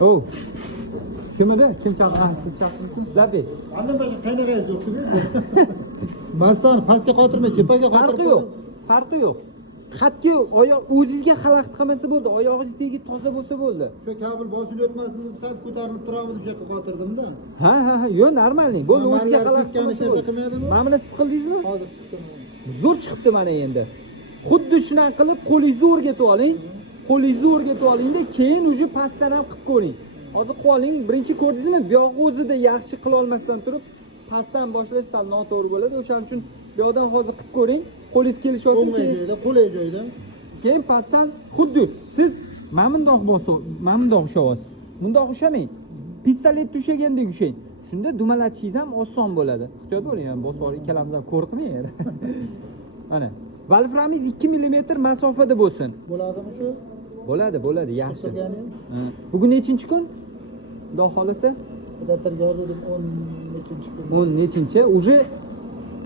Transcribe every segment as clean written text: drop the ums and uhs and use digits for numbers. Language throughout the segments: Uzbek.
Oh. Kim edi? Kim chaqirgan? Siz chaqirsiz? Labi. Andan boshqa qanaqa yo'qmi? Masani pastga qotirmay, tepaga qotirib. Farqi yo'q. Farqi yo'q. Xatga oyoq o'zingizga xalaqit qilmasa bo'ldi. Oyog'ingiz tegi toza bo'lsa bo'ldi. Shu kabel bosilyotmasdi deb sal ko'tarilib turadi deb yoqqa qotirdimda. Ha. Yo'q, normalniy. Bo'ldi, o'zingizga xalaqit qilmasa bo'ldi. Mana buni siz qildingizmi? Hozir chiqdim. Zo'r chiqibdi mana endi. Xuddi shunaqa qilib qo'lingizni o'rgatib oling. Qo'lingizni o'rgatib olingda, keyin uje pastdan ham qilib ko'ring. Hozir qilib oling. Birinchi ko'rdingizmi? Bu yo'q o'zida yaxshi qila olmasdan turib, pastdan boshlash sal noto'g'ri bo'ladi. O'shaning uchun bu yoqdan hozir qilib ko'ring. Qo'lingiz kelisha olsin. Qulay joyda. Keyin pastdan xuddi siz mana bundoq ushlayapsiz. Bundoq ushamang. Pistolet ushagandek ushlang. Shunda dumalatishingiz ham oson bo'ladi. Ehtiyot bo'ling, ham bosib oling, ikkalamiz ham qo'rqmang. Mana. Valframingiz 2 mm masofada bo'lsin. Bo'ladimi shu? Bo'ladi, yaxshi. Bugun nechinchi kun? Xudo xolasa? Daftarga yozdim 10-nechinchi kun. 10-nechinchi?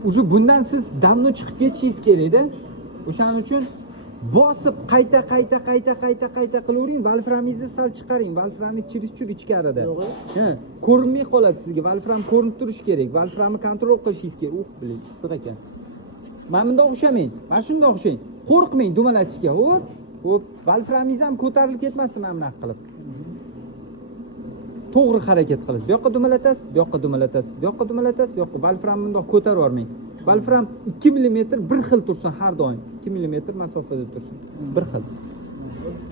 Uje bundan siz damno chiqib ketishingiz kerak-da. O'shaning uchun bosib qayta qilavering, valframingizni sal chiqaring. Valframingiz chirish ichkarida. Ha, ko'rinmay qoladi sizga. Valfram ko'rinib turishi kerak. Valframni kontrol qilishingiz kerak. Biling, issiq ekan. Mana bundoq ushamang. Mana shundoq ushlang. Qo'rqmang dumalatishga. Xo'p, valframingiz ham ko'tarilib ketmasin mana bunaqa qilib. To'g'ri harakat qilasiz. Bu yoqqa dumalatasiz, bu yoqqa dumalatasiz, bu yoqqa dumalatasiz, bu yoqqa valframni bundoq ko'tarib yormang. Valfram 2 mm bir xil tursin har doim. 2 mm masofada tursin. Bir xil.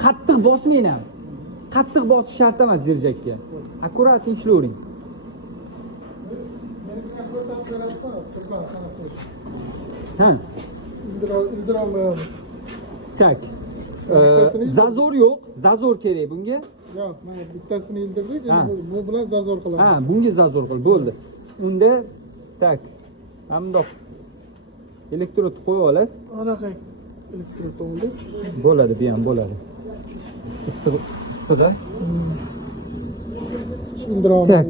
Qattiq bosmang ham. Qattiq bosish shart emas dirjakka. Akkurat ishlavering. Ha. İldiramlayamiz. Tak. Zazor yo'q. Zazor kerak bunga. Yo'q, mana bittasini ildirdik, endi bu bilan zazor qilamiz. Ha, bunga zazor qil, bo'ldi. Unda tak. Mana bundoq elektrod qo'yib olasiz. Anaqa elektrod oldi. Bo'ladi, bu ham bo'ladi. Issiqda. Ildiramiz. Tak.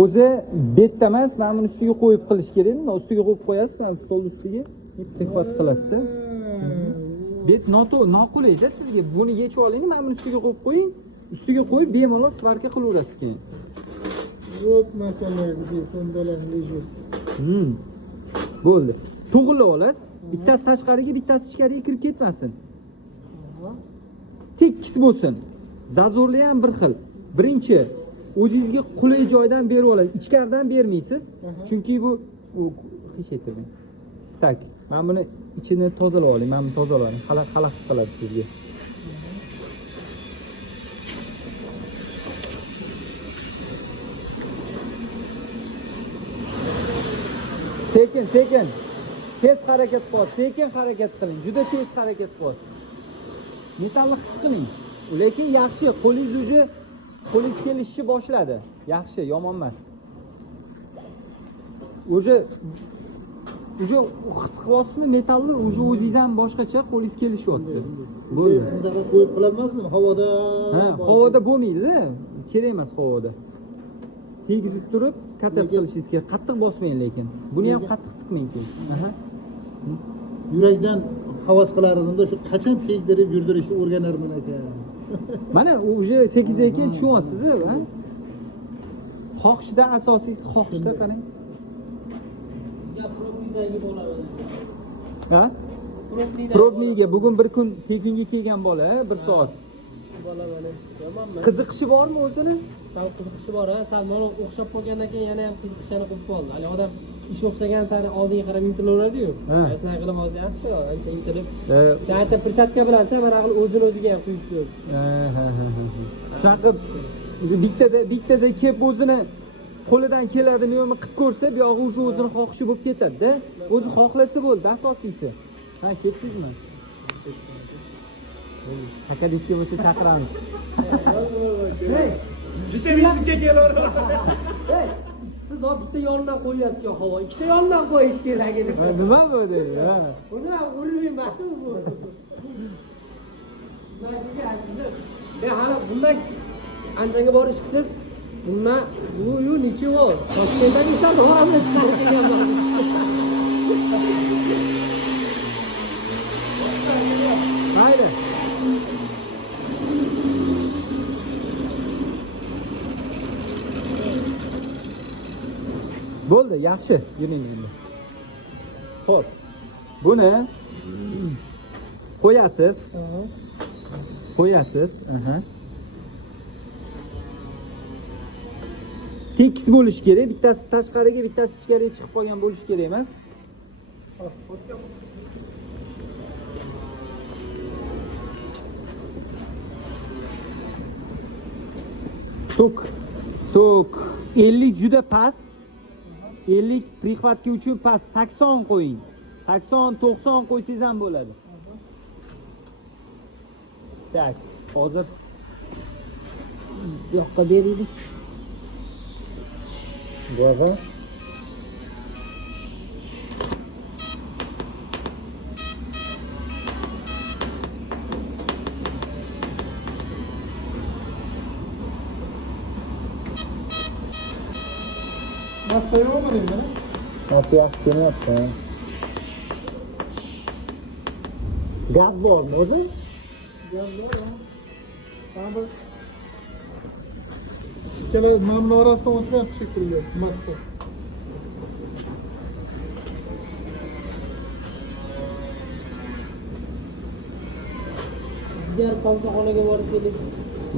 O'zi betda emas, mana buni ustiga qo'yib qilish kerak. Mana ustiga qo'yib qo'yasiz, mana stol ustiga. Tehvat qilasiz-da. Bet noqulay-da sizga. Buni yechib oling, mana buni ustiga qo'yib qo'ying. Ustiga qo'yib bemalol svarka qilaverasiz keyin. Yo'q, masala deb bundalar lejit. Bo'ldi. To'g'rilab olasiz. Bittasi tashqariga, bittasi ichkariga kirib ketmasin. Tekis bo'lsin. Zazorli ham bir xil. Birinchi o'zingizga qulay joydan berib olasiz. Ichkaridan bermaysiz. Chunki bu xish ettirmang. Tak. Mana buni ichini tozalab oling. Mana buni tozalab oling. Xalaqit qiladi sizga. Sekin. Tez harakat qil. Sekin harakat qiling. Juda tez harakat qil. Metalni his qiling. Lekin yaxshi, qo'lingiz kelishni boshladi. Yaxshi, yomon emas. Uje his qilyapsizmi metalni? Uje o'zingiz ham boshqacha qo'lingiz kelishyapti. Bo'ldi. Bundaqa qo'yib qilamazmi? Havoda. Ha, havoda bo'lmaydi-da. Kerak emas havoda. Tegizib turib, katab qilishingiz kerak. Qattiq bosmang lekin. Buni ham qattiq siqmang keyin. Yurakdan havas qilar edimda, shu qachon tegdirib yurdirishni o'rganarman ekan. Mana uje 8 ekan tushunyapsiz, ha? Xohishda asosiysi xohishda qarang. Ha? Probniga bugun bir kun tekinga kelgan bola, 1 soat. Bola mana yomonmi? Qiziqishi bormi o'zini? Sal qiziqishi bor, ha. Sal mana o'xshab qolgandan keyin yana ham qiziqishini qilib qoldi. Hali odam ish o'xshagan sari oldiga qarab intilaveradi-yu. Shunday qilib hozir yaxshi, ancha intilib. Qayta prisatka bilan mana qilib o'ziga ham quyib qo'ydi. Shunaqa bittada kelib o'zini qo'lidan keladimi yo'qmi qilib ko'rsa, bu yog'i o'zini xohishi bo'lib ketadi-da. O'zi xohlasa bo'ldi, asosiysi. Ha, ketdingizmi? Akademiyga bo'lsa chaqiramiz. Bitta misga kelaver. Siz bitta yonidan qo'yayotgan havo, ikkita yonidan qo'yish kerak edi. Nima bo'ldi? Ha. Buni ham urib emasmi bu? Hali bundan anchaga borish qilsiz, bundan bu nechivo? Toshkentdan ishlar boramiz. Haydi. Bo'ldi, yaxshi. Yuring endi. Xo'p. Buni qo'yasiz. Qo'yasiz. Aha. Tekis bo'lish kerak. Bittasi tashqariga, bittasi ichkariga chiqib qolgan bo'lish kerak emas. Tok 50 juda past. 50 prixvatga uchun past. 80 qo'ying. 80-90 qo'ysangiz ham bo'ladi. Tak, hozir bu yoqqa beraylik. Bo'g'a. Masa yo'qmi endi? Nasıl yaptığını. Gaz bormi o'zi? Gaz bor, ha. Mana ikkala mamla orasidan o'tyapti shekilli, massa. Diğer somsaxonaga borib keling.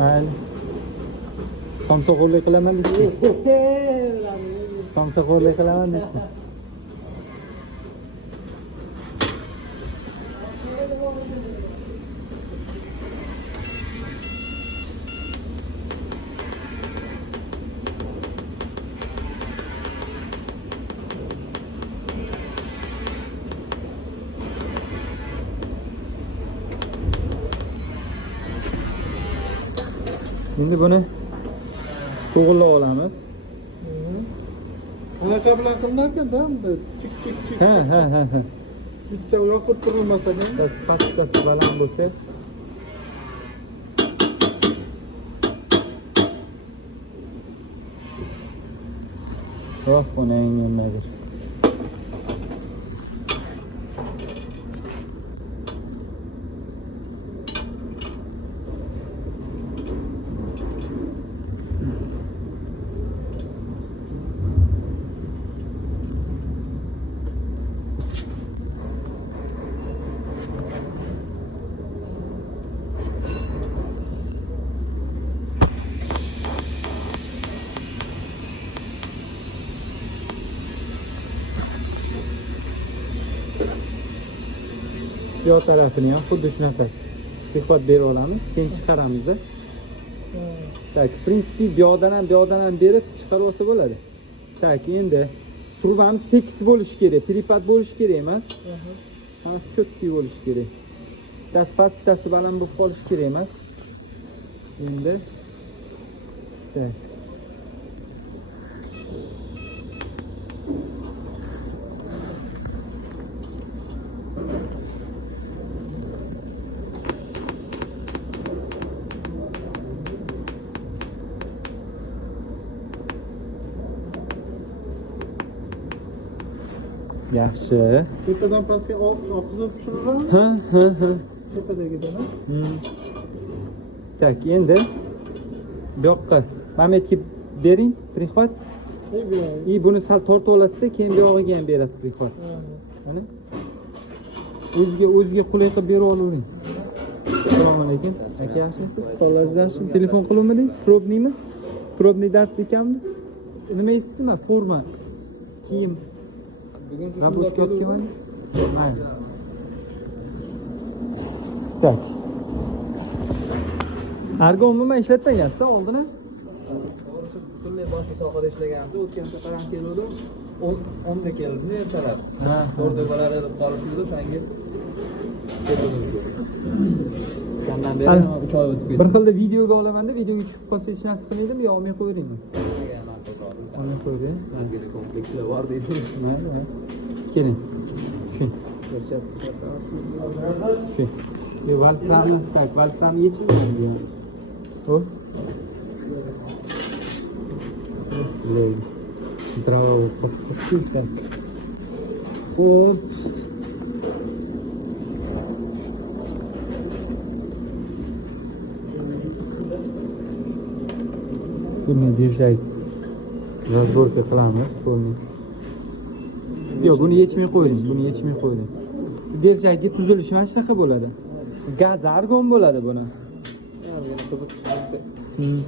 Mayli. Somsaxo'rlik qilaman deysiz. Somsaxo'rlik qilaman deysiz. Endi buni to'g'rilab olamiz. Anaqa bilan qilinar ekan-da, unda tik tik tik. Ha. Bitta yoqib turilmasa ham. Pastasi baland bo'lsa. Voh, buni nimadir. Yo tarafini ham xuddi shunaqa prixvat berib olamiz, keyin chiqaramiz. Tak, в принципе, bu yoqdan ham berib chiqarib olsa bo'ladi. Tak, endi trubamiz tekis bo'lishi kerak, prixvat bo'lishi kerak emas. Ha, cho'tki bo'lishi kerak. Bittasi past, bittasi baland bo'lib qolishi kerak emas. Endi tak. Yaxshi. Tepadan pastga oqizib tushiraman. Ha. Tepadagidan. Tak, endi bu yoqqa Mametga bering prixvat. Bu. I buni sal tortib olasizda, keyin bu yog'iga ham berasiz prixvat. Mana. O'ziga qulay qilib berib olavering. Assalomu alaykum. Aka, yaxshimisiz? Sog'lig'ingiz yaxshimi? Telefon qiluvmiding? Probniymi? Probniy dars ekanmi? Nima eysizmi? Forma, kiyim. Bugun Rabochka olib mayli. Tak. Argon umuman ishlatmagansiz oldin? To'g'risi butunlay boshqa sohada ishlaganimda o'tgan safar ham keluvdim. 10da keldim ertalab. Ha. 4da bo'ladi deb qolishdi, o'shanga keldim. Kandan beri ham 3 oy o'tib ketdi. Bir xilda videoga olamanda, videoga tushib qolsa hech narsa qilmaydimi yo olmay qo'yaveringmi? Olmay qo'ying. O'zgada komplekslar bor deydi. Mayli. Keling. Tushing. Tushing. Bu valframni, tak, valframni yechilmaydi. Hop. Ley. Bravo, попку так. Вот. Buni держать. Разборка qilamiz, bo'lmaydi. Yo'q, buni yechmay qo'ying, buni yechmay qo'ying. Gerchakki tuzilishi mana shunaqa bo'ladi. Gaz argon bo'ladi buni. Qiziq. Hmm.